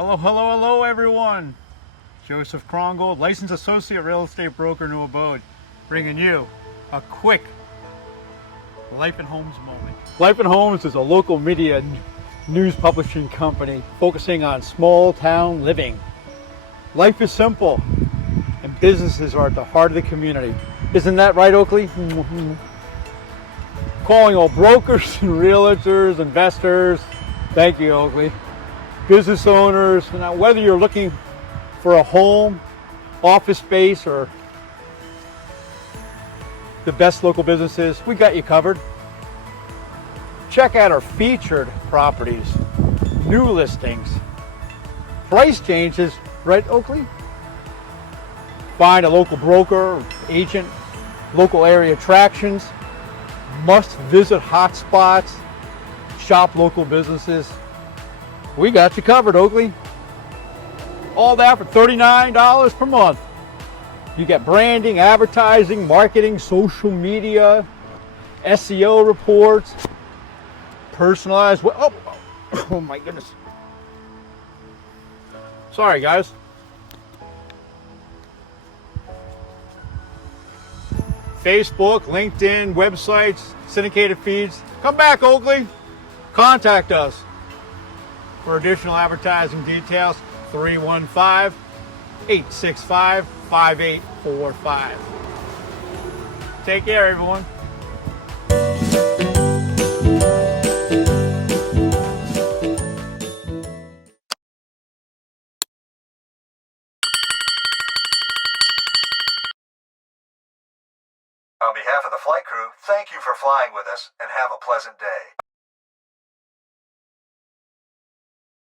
Hello, hello, hello everyone. Joseph Krongold, licensed associate real estate broker, New-Abode, bringing you a quick Life and Homes moment. Life and Homes is a local media news publishing company focusing on small town living. Life is simple and businesses are at the heart of the community. Isn't that right, Oakley? Calling all brokers and realtors, investors, thank you, Oakley, business owners, now whether you're looking for a home, office space, or the best local businesses, we got you covered. Check out our featured properties, new listings, price changes, right, Oakley? Find a local broker, agent, local area attractions, must visit hotspots, shop local businesses. We got you covered, Oakley. All that for $39 per month. You get branding, advertising, marketing, social media, SEO reports, personalized. Oh my goodness. Sorry, guys. Facebook, LinkedIn, websites, syndicated feeds. Come back, Oakley. Contact us for additional advertising details. 315-865-5845. Take care, everyone. On behalf of the flight crew, thank you for flying with us and have a pleasant day.